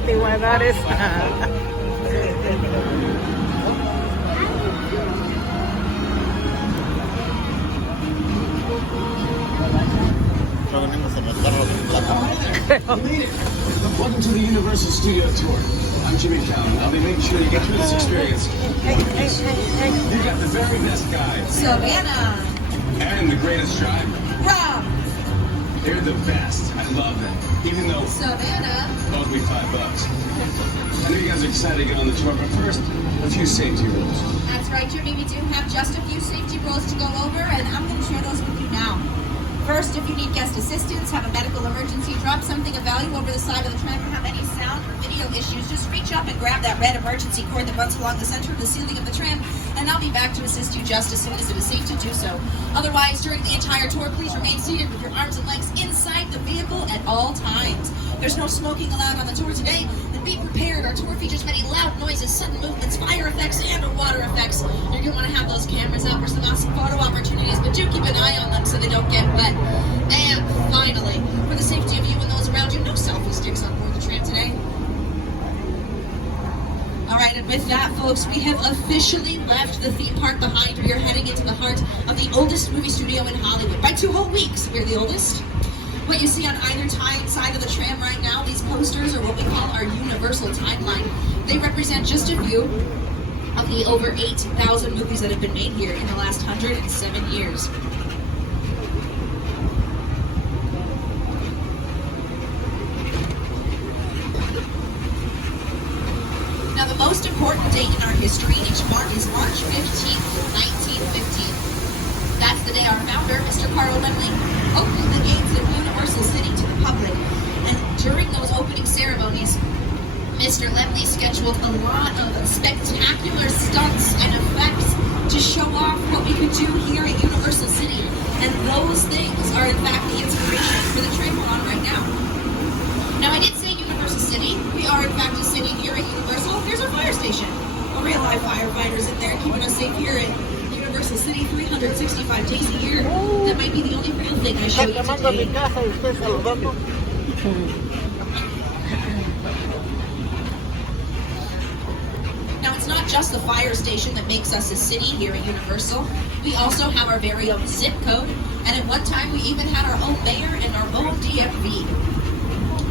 Antihuanares. Venimos a matarlo con plata. You made it! Welcome to the Universal Studio Tour. I'm Jimmy Fallon. I'll be making sure you get through this experience. You got the very best guide. Savannah. And the greatest driver. Rob. They're the best. I love them. Even though Savannah. both me $5. I know you guys are excited to get on the tour, but first, a few safety rules. That's right, Jimmy. We do have just a few safety rules to go over, and I'm going to share those with you now. First, if you need guest assistance, have a medical emergency, drop something of value over the side of the tram, or have any sound or video issues, just reach up and grab that red emergency cord that runs along the center of the ceiling of the tram, and I'll be back to assist you just as soon as it is safe to do so. Otherwise, during the entire tour, please remain seated with your arms and legs inside the vehicle at all times. There's no smoking allowed on the tour today, and be prepared. Our tour features many loud noises, sudden movements, fire effects, and water effects. You're going to want to have those cameras out for some awesome photo opportunities, but do keep an eye on them so they don't get wet. And finally, for the safety of you and those around you, no selfie sticks on board the tram today. All right, and with that, folks, we have officially left the theme park behind. We are heading into the heart of the oldest movie studio in Hollywood. By 2 whole weeks, we're the oldest. What you see on either side of the tram right now, these posters are what we call our Universal timeline. They represent just a few of the over 8,000 movies that have been made here in the last 107 years. Now, the most important date in our history is March 15th, 1915. That's the day our founder, Mr. Carl Laemmle, opened the gates of Universal City to the public. And during those opening ceremonies, Mr. Laemmle scheduled a lot of spectacular stunts and effects to show off what we could do here at Universal City. And those things are, in fact, the inspiration for the train we're on right now. Now, I did say Universal City. We are, in fact, a city here at Universal. There's our fire station. A real live firefighters in there keeping us safe here at Universal City 365 days a year. That might be the only real thing I show you today. Now, it's not just the fire station that makes us a city here at Universal. We also have our very own zip code, and at one time we even had our own mayor and our own DMV.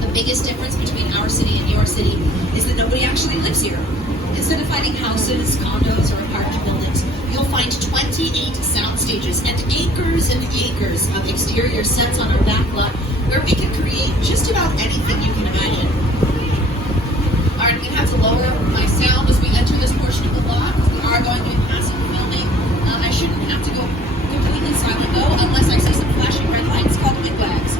The biggest difference between our city and your city is that nobody actually lives here. Instead of finding houses, condos, or apartment buildings, you'll find 28 sound stages and acres of exterior sets on our back lot where we can create just about anything you can imagine. Alright, I'm going to have to lower my sound as we enter this portion of the lot. We are going to be passing filming. I shouldn't have to go completely silent though, unless I see some flashing red lights called wigwags.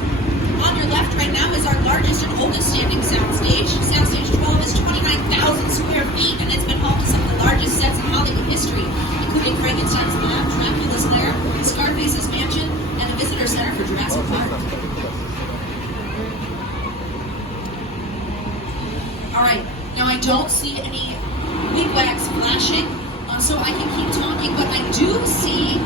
On your left right now is our largest and oldest standing soundstage. Soundstage 12 is 29,000 square feet, and it's been home to some of the largest sets in Hollywood history, including Frankenstein's Lab, Dracula's Lair, Scarface's Mansion, and the Visitor Center for Jurassic Park. Alright, now I don't see any wigwags flashing, so I can keep talking, but I do see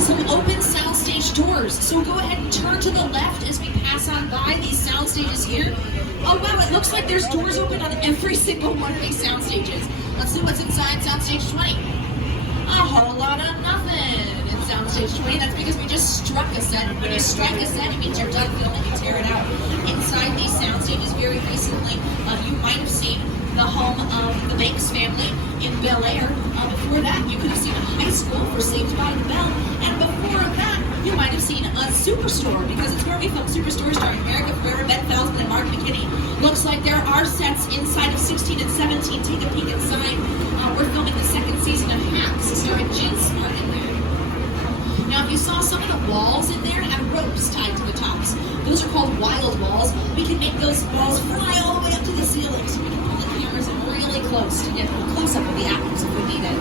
some open soundstage doors. So go ahead and turn to the left as we pass on by these sound stages here. Oh wow, it looks like there's doors open on every single one of these sound stages. Let's see what's inside soundstage 20. A whole lot of nothing in soundstage 20. That's because we just struck a set. When you strike a set, it means you're done filming, you tear it out. Inside these sound stages very recently, you might have seen the home of the Banks family in Bel Air. Before that, you could have seen a high school for Saved by the Bell. And before that, you might have seen a Superstore, because it's where we filmed Superstore starring America Ferrera, Ben Feldman, and Mark McKinney. Looks like there are sets inside of 16 and 17. Take a peek inside. We're filming the second season of Hacks, starring Jen Smart in there. Now, if you saw some of the walls in there have ropes tied to the tops. Those are called wild walls. We can make those walls fly all the way up to the ceiling, so we can pull the cameras in really close to get a close-up of the actors if we need it.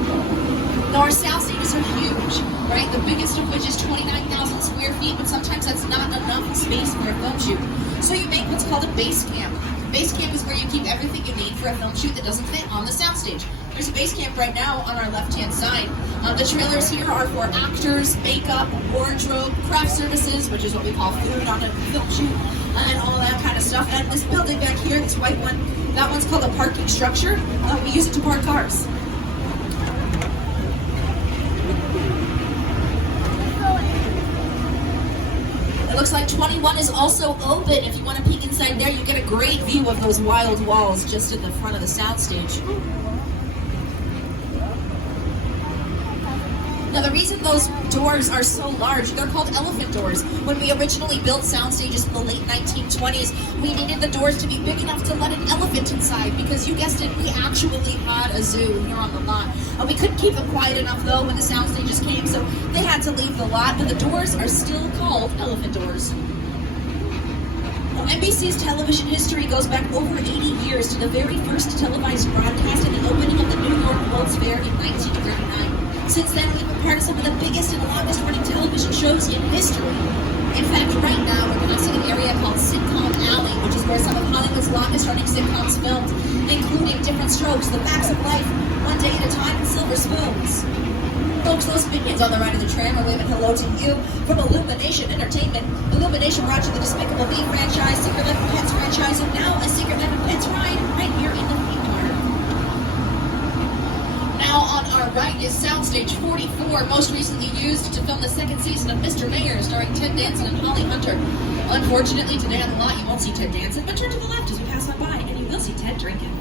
Now, our sound stages are huge, right? The biggest of which is 29,000 square feet, but sometimes that's not enough space for a film shoot. So you make what's called a base camp. Base camp is where you keep everything you need for a film shoot that doesn't fit on the soundstage. There's a base camp right now on our left-hand side. The trailers here are for actors, makeup, wardrobe, craft services, which is what we call food on a film shoot, and all that kind of stuff. And this building back here, this white one, that one's called a parking structure. We use it to park cars. It looks like 21 is also open. If you want to peek inside there, you get a great view of those wild walls just in the front of the soundstage. Now, the reason those doors are so large, they're called elephant doors. When we originally built sound stages in the late 1920s, we needed the doors to be big enough to let an elephant inside because, you guessed it, we actually had a zoo here on the lot. We couldn't keep them quiet enough, though, when the sound stages came, so they had to leave the lot, but the doors are still called elephant doors. Now, NBC's television history goes back over 80 years to the very first televised broadcast and the opening of the New York World's Fair in 1939. Since then, we've been part of some of the biggest and longest running television shows in history. In fact, right now, we're passing an area called Sitcom Alley, which is where some of Hollywood's longest running sitcoms filmed, including Different Strokes, The Facts of Life, One Day at a Time, and Silver Spoons. Folks, those minions on the right of the tram are waving hello to you from Illumination Entertainment. Illumination brought you the Despicable Me franchise, Secret Life of Pets franchise, and now a Secret Life of Pets ride right here in the theme park. Now on our right is Soundstage 44, most recently used to film the second season of Mr. Mayor, starring Ted Danson and Holly Hunter. Unfortunately, today on the lot you won't see Ted Danson, but turn to the left as we pass on by, and you will see Ted drinking.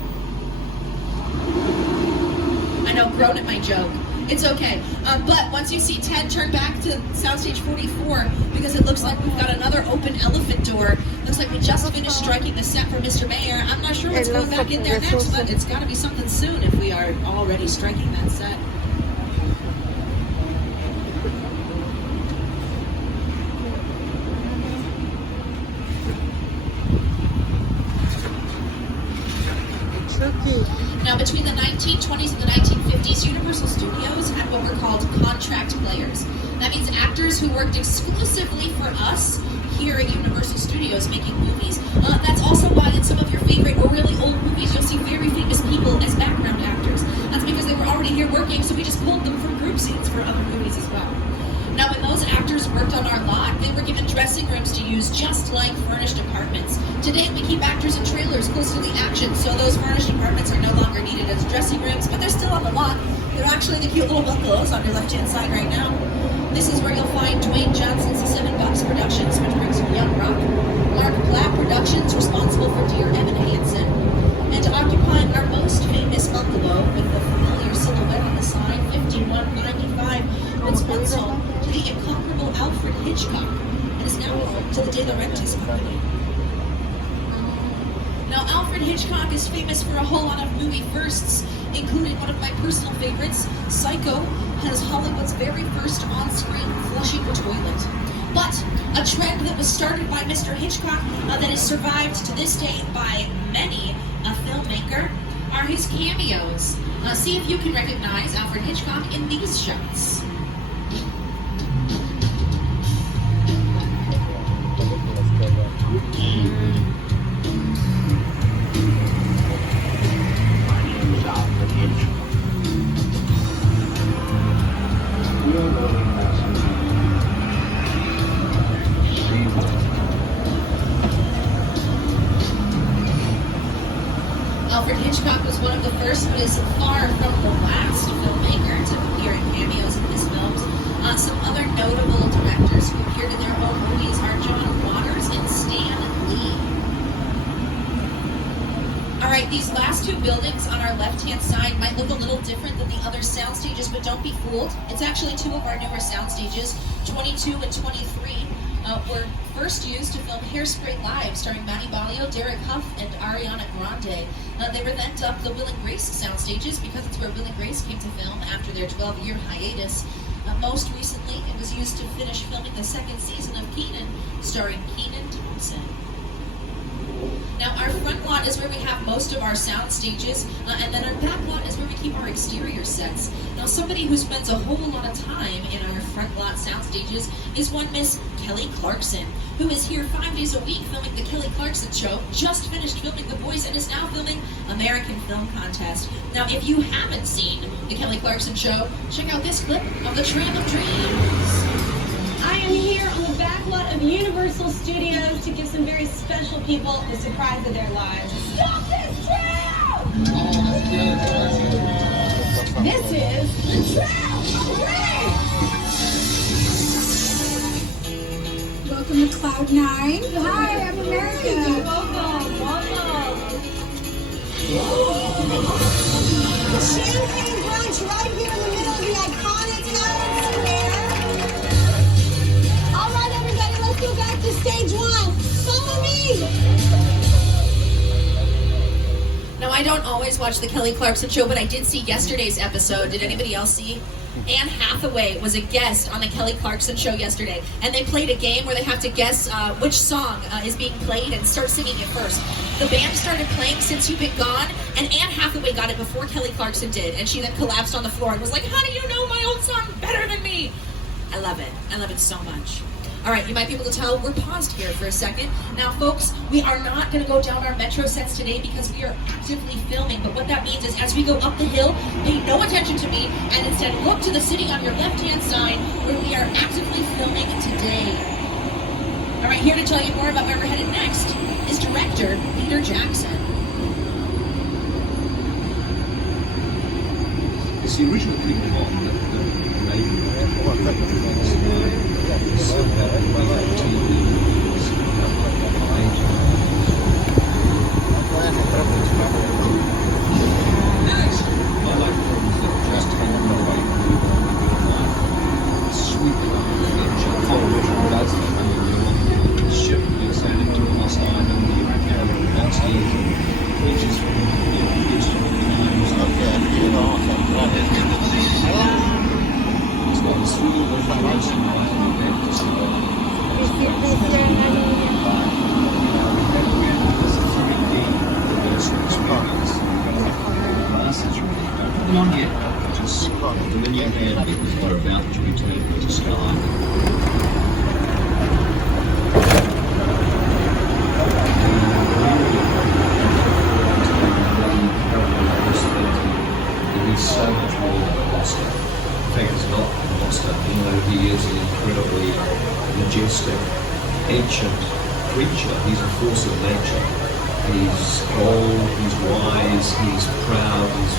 I know, groan at my joke. It's okay. But once you see Ted, turn back to Soundstage 44 because it looks like we've got another open elephant door. Looks like we just finished striking the set for Mr. Mayor. I'm not sure what's going back in there next, but it's got to be something soon if we are already striking that set. Now, between the 1920s and the 1950s, Universal Studios had what were called contract players. That means actors who worked exclusively for us here at Universal Studios making movies. That's also why in some of your favorite or really old movies, you'll see very famous people as background actors. That's because they were already here working, so we just pulled them from group scenes for other movies as well. Now, when those actors worked on our lot, they were given dressing rooms to use just like furnished apartments. Today, we keep actors in trailers close to the action, so those furnished apartments are no longer needed as dressing rooms, but they're still on the lot. They're actually the cute little bungalows on your left-hand side right now. This is where you'll find Dwayne Johnson's $7 Productions, which brings you Young Rock, Mark Platt Productions, responsible for Dear Evan Hansen, and occupying our most famous bungalow with the familiar silhouette on the side, 5195, was once home to the incomparable Alfred Hitchcock, and is now home to the De Laurentiis Company. Now, Alfred Hitchcock is famous for a whole lot of movie firsts, including one of my personal favorites, Psycho, has Hollywood's very first on-screen flushing toilet. But a trend that was started by Mr. Hitchcock that is survived to this day by many a filmmaker are his cameos. See if you can recognize Alfred Hitchcock in these shots. Alfred Hitchcock was one of the first, but is far from the last filmmaker to appear in cameos in his films. Some other notable directors who appeared in their own movies are John Waters and Stan Lee. Alright, these last two buildings on our left-hand side might look a little different than the other sound stages, but don't be fooled. It's actually two of our newer sound stages, 22 and 23. Were first used to film Hairspray Live, starring Manny Balio, Derek Huff, and Ariana Grande. They were then dubbed the Will and Grace sound stages because it's where Will and Grace came to film after their 12-year hiatus. Most recently, it was used to finish filming the second season of Kenan, starring Kenan Thompson. Now, our front lot is where we have most of our sound stages, and then our back lot is where we keep our exterior sets. Now, somebody who spends a whole lot of time in our front lot sound stages is one Miss Kelly Clarkson, who is here 5 days a week filming the Kelly Clarkson Show, just finished filming The Voice, and is now filming American Film Contest. Now, if you haven't seen the Kelly Clarkson Show, check out this clip of The Trail of Dreams. I am here on the back lot of Universal Studios to give some very special people the surprise of their lives. Stop this trail! This is the Trail of Dreams! Welcome to Cloud 9. Hi, I'm American. Welcome, welcome. The champagne brunch right here in the middle of the iconic Times Square. All right, everybody, let's go back to stage 1. Follow me. Now, I don't always watch the Kelly Clarkson Show, but I did see yesterday's episode. Did anybody else see? Anne Hathaway was a guest on the Kelly Clarkson Show yesterday, and they played a game where they have to guess which song is being played and start singing it first. The band started playing Since You've Been Gone, and Anne Hathaway got it before Kelly Clarkson did, and she then collapsed on the floor and was like, "How do you know my own song better than me?" I love it. I love it so much. All right, you might be able to tell we're paused here for a second. Now, folks, we are not going to go down our metro sets today because we are actively filming. But what that means is as we go up the hill, pay no attention to me and instead look to the city on your left-hand side where we are actively filming today. All right, here to tell you more about where we're headed next is director Peter Jackson. It's the original people on the not yet, just the new band people are about to return to start. There is so much more than a monster. In fact, it's not a monster. You know, he is an incredibly majestic, ancient creature. He's a force of nature. He's bold, he's wise, he's proud, he's